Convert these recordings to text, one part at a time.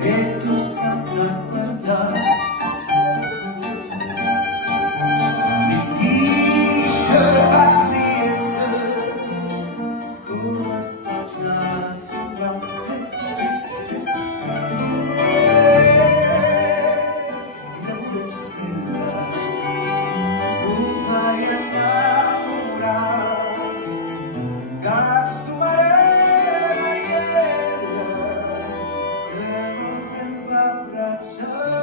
e tu stata a guardare. Mi dice Alice come sta già dove stella tu vai a innamorare casto marenariello devo sempre abbracciare.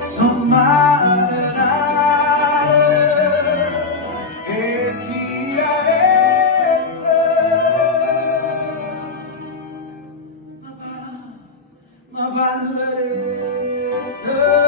Sono marenare e ti arresta, ma balleresta.